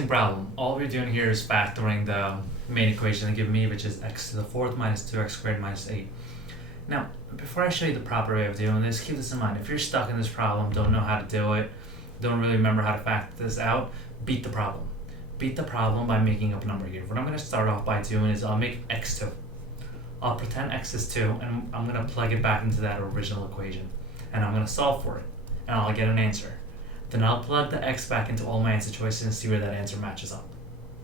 interesting problem. All we're doing here is factoring the main equation they give me, which is x to the fourth minus 2x squared minus 8. Now, before I show you the proper way of doing this, keep this in mind. If you're stuck in this problem, don't know how to do it, don't really remember how to factor this out, beat the problem. Beat the problem by making up a number here. What I'm going to start off by doing is I'll make x 2. I'll pretend x is 2, and I'm going to plug it back into that original equation. And I'm going to solve for it, and I'll get an answer. Then I'll plug the x back into all my answer choices and see where that answer matches up.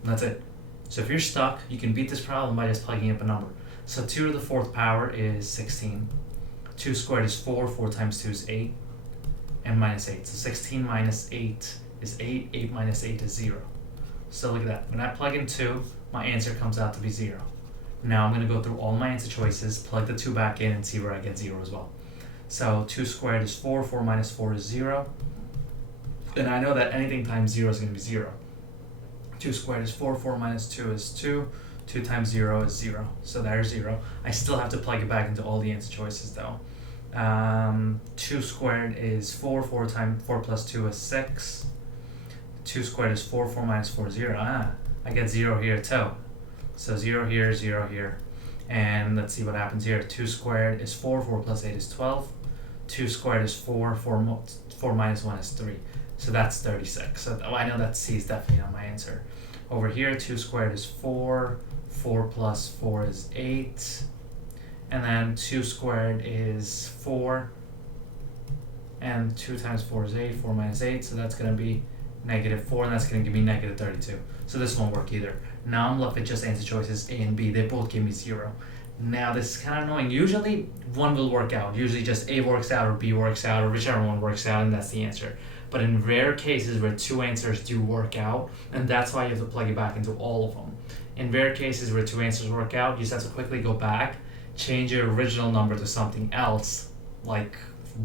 And that's it. So if you're stuck, you can beat this problem by just plugging up a number. So 2 to the fourth power is 16. 2 squared is 4. 4 times 2 is 8. And minus 8. So 16 minus 8 is 8. 8 minus 8 is 0. So look at that. When I plug in 2, my answer comes out to be 0. Now I'm going to go through all my answer choices, plug the 2 back in, and see where I get 0 as well. So 2 squared is 4. 4 minus 4 is 0. And I know that anything times 0 is going to be 0. 2 squared is 4. 4 minus 2 is 2. 2 times 0 is 0. So there's 0. I still have to plug it back into all the answer choices though. 2 squared is 4. 4 plus 2 is 6. 2 squared is 4. 4 minus 4 is 0. I get 0 here too. So 0 here, 0 here. And let's see what happens here. 2 squared is 4. 4 plus 8 is 12. 2 squared is 4. 4 minus 1 is 3. So that's 36. So I know that C is definitely not my answer. Over here, 2 squared is 4. 4 plus 4 is 8. And then 2 squared is 4. And 2 times 4 is 8. 4 minus 8. So that's going to be negative 4. And that's going to give me negative 32. So this won't work either. Now I'm left with just answer choices A and B. They both give me 0. Now this is kind of annoying. Usually one will work out. Usually just A works out or B works out or whichever one works out, and that's the answer. But in rare cases where two answers do work out, and that's why you have to plug it back into all of them. In rare cases where two answers work out, you just have to quickly go back, change your original number to something else, like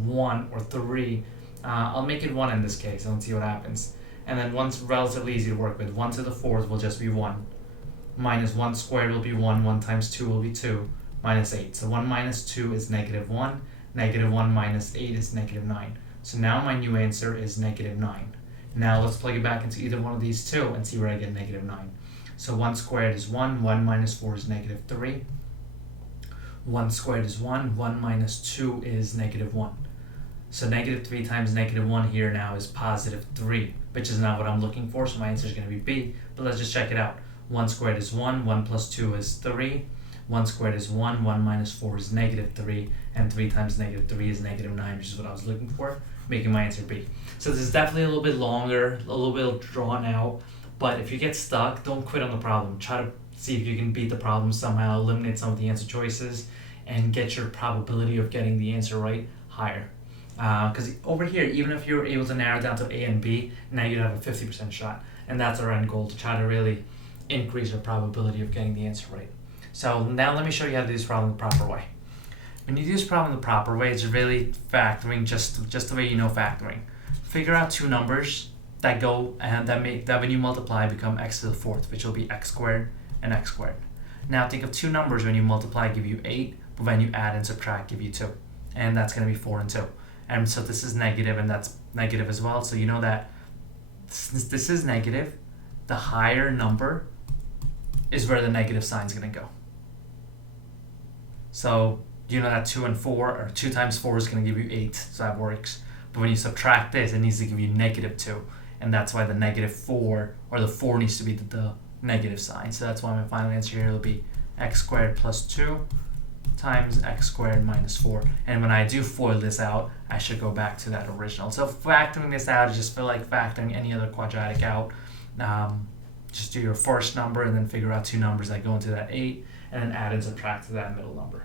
1 or 3. I'll make it 1 in this case, and let's see what happens. And then 1's relatively easy to work with. 1 to the fourth will just be 1. Minus 1 squared will be 1. 1 times 2 will be 2. Minus 8. So 1 minus 2 is negative 1. Negative 1 minus 8 is negative 9. So now my new answer is negative 9. Now let's plug it back into either one of these two and see where I get negative 9. So 1 squared is 1. 1 minus 4 is negative 3. 1 squared is 1. 1 minus 2 is negative 1. So negative 3 times negative 1 here now is positive 3, which is not what I'm looking for, so my answer is going to be B. But let's just check it out. 1 squared is 1. 1 plus 2 is 3. 1 squared is 1. 1 minus 4 is negative 3. And 3 times negative 3 is negative 9, which is what I was looking for, making my answer B. So this is definitely a little bit longer, a little bit drawn out. But if you get stuck, don't quit on the problem. Try to see if you can beat the problem somehow, eliminate some of the answer choices, and get your probability of getting the answer right higher. Because over here, even if you're able to narrow down to A and B, now you'd have a 50% shot. And that's our end goal, to try to really increase our probability of getting the answer right. So now let me show you how to do this problem the proper way. When you do this problem the proper way, it's really factoring just the way you know factoring. Figure out two numbers that go and that when you multiply become x to the fourth, which will be x squared and x squared. Now think of two numbers when you multiply give you 8, but when you add and subtract give you 2. And that's going to be 4 and 2. And so this is negative and that's negative as well. So you know that since this is negative, the higher number is where the negative sign is going to go. So you know that 2 and 4, or 2 times 4 is going to give you 8, so that works. But when you subtract this, it needs to give you negative 2. And that's why the negative 4, or the 4 needs to be the negative sign. So that's why my final answer here will be x squared plus 2 times x squared minus 4. And when I do FOIL this out, I should go back to that original. So factoring this out is just feel like factoring any other quadratic out. Just do your first number and then figure out two numbers that go into that 8, and then add and subtract to that middle number.